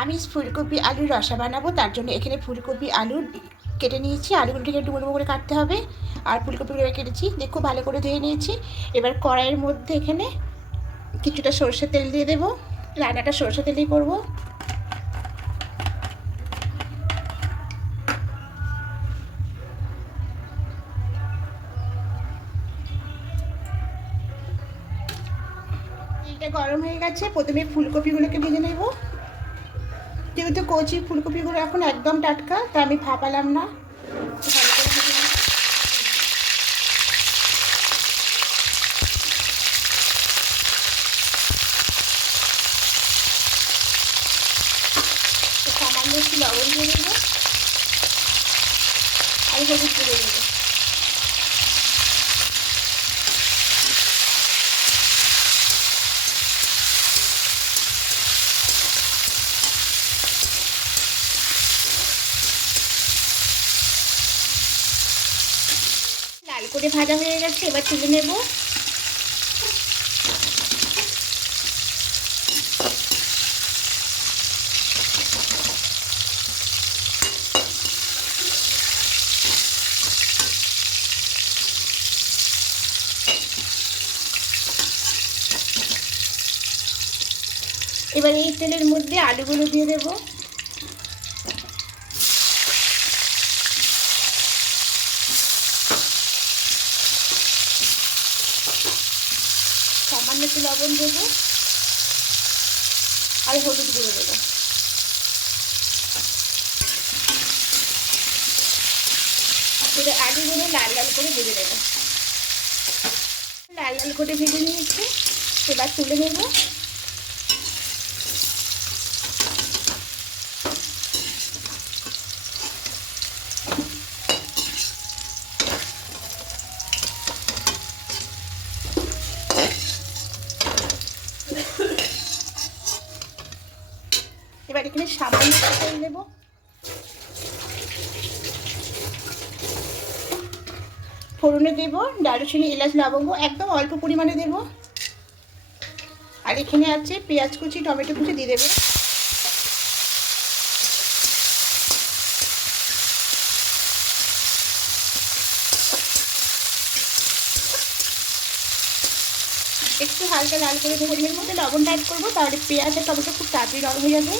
আমি ফুলকপি, আলুর রসা বানাবো। তার জন্য এখানে ফুলকপি, আলু কেটে নিয়েছি। আলুগুলোকে একটু ডুবো করে কাটতে হবে। আর ফুলকপিগুলো কেটেছি। দেখো ভালো করে ধুয়ে নিয়েছি। এবার কড়াইয়ের মধ্যে এখানে কিছুটা সর্ষের তেল দিয়ে দেবো। রান্নাটা সর্ষে তেলেই করব। গরম হয়ে গেছে। প্রথমে ফুলকপিগুলোকে ভেজে নেব। যেহেতু কচি ফুলকপিগুলো এখন একদম টাটকা, তা আমি ভাপালাম না। সামান্য একটু লবণ দিয়ে দেবো। আর হলুদ দিয়ে দেবো। লাল করে ভাজা হয়ে গেছে, এবার তুলে নেব। এবার এই তেলের মধ্যে আলুগুলো দিয়ে দেবো। সামান্য একটু লবণ দেবো আর হলুদ গুঁড়ো দেবো। এবার আলুগুলো লাল লাল করে ভেজে দেবো লাল লাল করে ভেজে নিয়েছি, এবার তুলে নেব। এবার এখানে তেল দেবো ফোড়নে দেব, দারুচিনি, এলাচ, লবঙ্গ একদম অল্প পরিমাণে দেব। আর এখানে আছে পেঁয়াজ কুচি, টমেটো কুচি দিয়ে দেবো। একটু হালকা লাল করে ভেজে মধ্যে লবণটা অ্যাড করব, তাহলে পেঁয়াজ আর টমেটো খুব তাড়াতাড়ি রং হয়ে যাবে।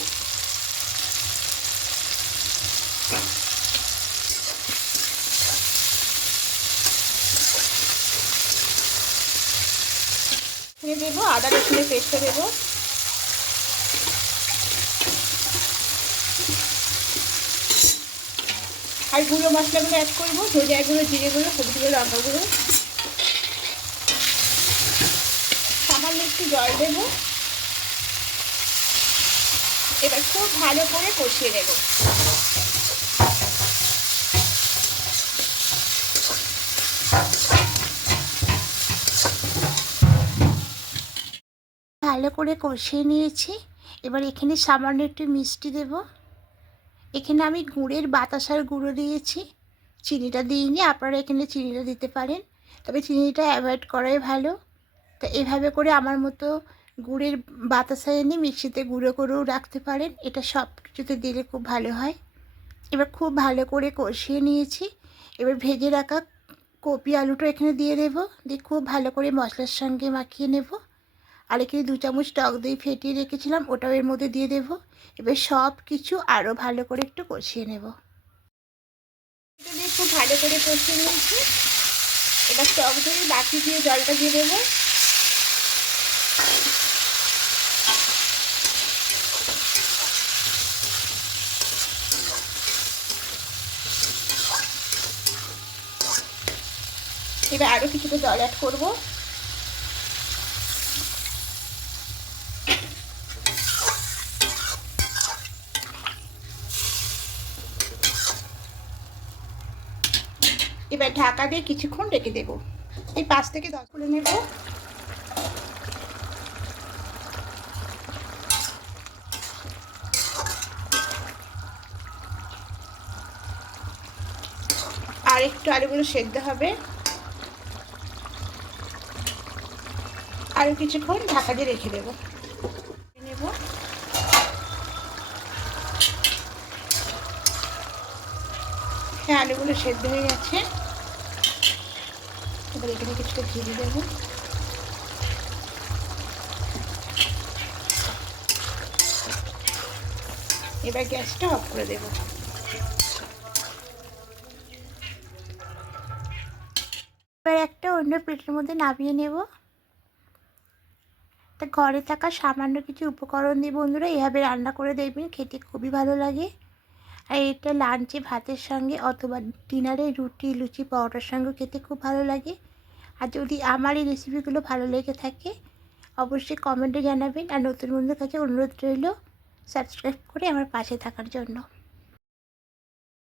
এখানে দেবো, আদা রসুনের পেস্টটা দেবো। আর গুঁড়ো মশলাগুলো অ্যাড করব ধনিয়া গুঁড়ো, জিরে গুঁড়ো, হলুদ গুঁড়ো গুঁড়ো। সামান্য একটু জল দেবো। এবার খুব ভালো করে কষিয়ে নেব। ভালো করে কষিয়ে নিয়েছি। এবার এখানে সামান্য একটু মিষ্টি দেব। এখানে আমি গুড়ের বাতাসার গুঁড়ো দিয়েছি। চিনিটা দিইনি, আপনারা এখানে চিনিটা দিতে পারেন। তবে চিনিটা অ্যাভয়েড করাই ভালো। তো এভাবে করে আমার মতো গুড়ের বাতাসা এনে মিক্সিতে গুঁড়ো করেও রাখতে পারেন। এটা সব কিছুতে দিলে খুব ভালো হয়। এবার খুব ভালো করে কষিয়ে নিয়েছি। এবার ভেজে রাখা কপি আলুটা এখানে দিয়ে দেবো। দিয়ে খুব ভালো করে মশলার সঙ্গে মাখিয়ে নেব। আর এখানে দু চামচ টক দই ফেটিয়ে রেখেছিলাম, ওটাও এর মধ্যে দিয়ে দেবো। এবার সব কিছু আরও ভালো করে একটু কষিয়ে নেব। খুব ভালো করে কষিয়ে নিয়েছি। এবার টক দই বাকি দিয়ে জলটা দিয়ে দেবো। এবার আরও কিছুটা জল অ্যাড করব। এবার ঢাকা দিয়ে কিছুক্ষণ রেখে দেবো। এই পাঁচ থেকে দশ করে নেব। আর একটু আলুগুলো সেদ্ধ হবে। আরও কিছুক্ষণ ঢাকা দিয়ে রেখে দেবো নেব হ্যাঁ আলুগুলো সেদ্ধ হয়ে গেছে। এবার এখানে কিছুটা ঘিরে দেবো। এবার গ্যাসটা অফ করে দেব। এবার একটা অন্য প্লেটের মধ্যে নামিয়ে নেব। তা ঘরে থাকা সামান্য কিছু উপকরণ দিয়ে বন্ধুরা এভাবে রান্না করে দেখবেন, খেতে খুবই ভালো লাগে। আর এটা লাঞ্চে ভাতের সঙ্গে অথবা ডিনারে রুটি, লুচি, পরোটার সঙ্গে খেতে খুব ভালো লাগে। আর যদি আমার এই রেসিপিগুলো ভালো লেগে থাকে, অবশ্যই কমেন্টে জানাবেন। আর নতুন বন্ধুর কাছে অনুরোধ রইল সাবস্ক্রাইব করে আমার পাশে থাকার জন্য।